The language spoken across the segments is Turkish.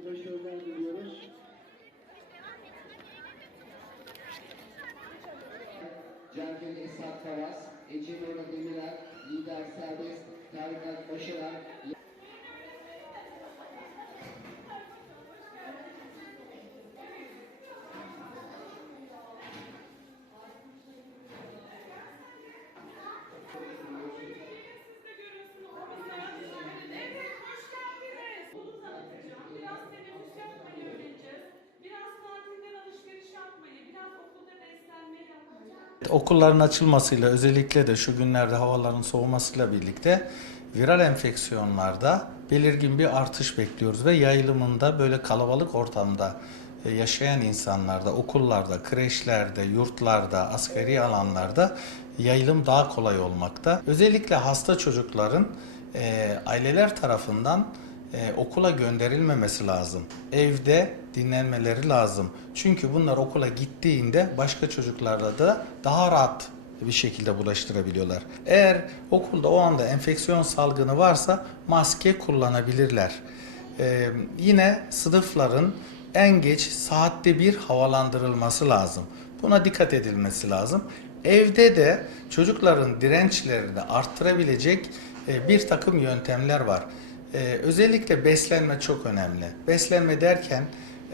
takımımıza başarılar diliyoruz. Cerkin Esat Kavas, Ece Nora Demirer, Lider Serbest, Tarık Başaran, Okulların açılmasıyla özellikle de şu günlerde havaların soğumasıyla birlikte viral enfeksiyonlarda belirgin bir artış bekliyoruz ve yayılımında böyle kalabalık ortamda e, yaşayan insanlarda, okullarda, kreşlerde, yurtlarda, askeri alanlarda yayılım daha kolay olmakta. Özellikle hasta çocukların e, aileler tarafından e, okula gönderilmemesi lazım. Evde dinlenmeleri lazım. Çünkü bunlar okula gittiğinde başka çocuklarla da daha rahat bir şekilde bulaştırabiliyorlar. Eğer okulda o anda enfeksiyon salgını varsa maske kullanabilirler. Ee, yine sınıfların en geç saatte bir havalandırılması lazım. Buna dikkat edilmesi lazım. Evde de çocukların dirençlerini arttırabilecek e, bir takım yöntemler var. Ee, özellikle beslenme çok önemli. Beslenme derken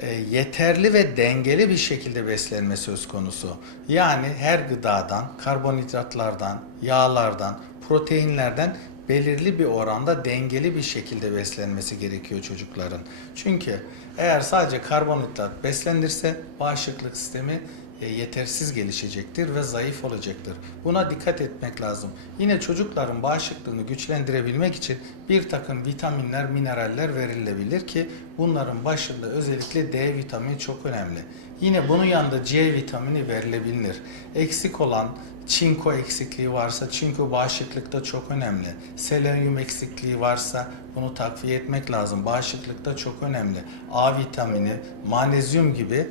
e, yeterli ve dengeli bir şekilde beslenme söz konusu. Yani her gıdadan, karbonhidratlardan, yağlardan, proteinlerden belirli bir oranda dengeli bir şekilde beslenmesi gerekiyor çocukların. Çünkü eğer sadece karbonhidrat beslenirse bağışıklık sistemi yetersiz gelişecektir ve zayıf olacaktır. Buna dikkat etmek lazım. Yine çocukların bağışıklığını güçlendirebilmek için bir takım vitaminler, mineraller verilebilir ki bunların başında özellikle D vitamini çok önemli. Yine bunun yanında C vitamini verilebilir. Eksik olan çinko eksikliği varsa çinko bağışıklıkta çok önemli. Selenyum eksikliği varsa bunu takviye etmek lazım. Bağışıklıkta çok önemli. A vitamini, manezyum gibi e,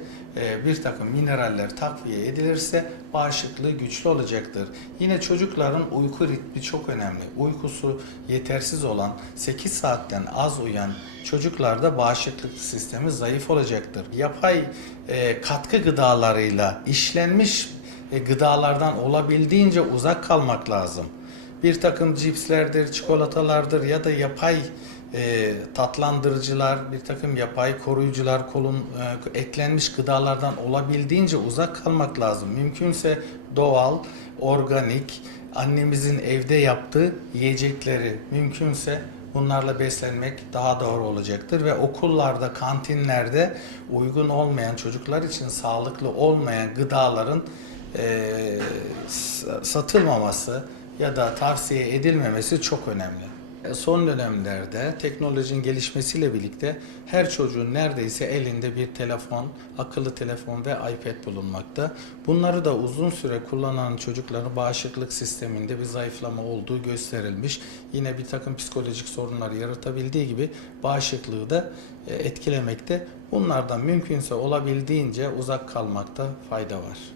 bir takım mineraller takviye edilirse bağışıklığı güçlü olacaktır. Yine çocukların uyku ritmi çok önemli. Uykusu yetersiz olan 8 saatten az uyuyan çocuklarda bağışıklık sistemi zayıf olacaktır. Yapay e, katkı gıdalarıyla işlenmiş e, gıdalardan olabildiğince uzak kalmak lazım. Bir takım cipslerdir, çikolatalardır ya da yapay e, tatlandırıcılar, bir takım yapay koruyucular, kolun e, eklenmiş gıdalardan olabildiğince uzak kalmak lazım. Mümkünse doğal, organik, annemizin evde yaptığı yiyecekleri mümkünse bunlarla beslenmek daha doğru olacaktır ve okullarda, kantinlerde uygun olmayan çocuklar için sağlıklı olmayan gıdaların e, satılmaması ya da tavsiye edilmemesi çok önemli. E, Son dönemlerde teknolojinin gelişmesiyle birlikte her çocuğun neredeyse elinde bir telefon, akıllı telefon ve iPad bulunmakta. Bunları da uzun süre kullanan çocukların bağışıklık sisteminde bir zayıflama olduğu gösterilmiş. Yine bir takım psikolojik sorunlar yaratabildiği gibi bağışıklığı da e, etkilemekte. Bunlardan mümkünse olabildiğince uzak kalmakta fayda var.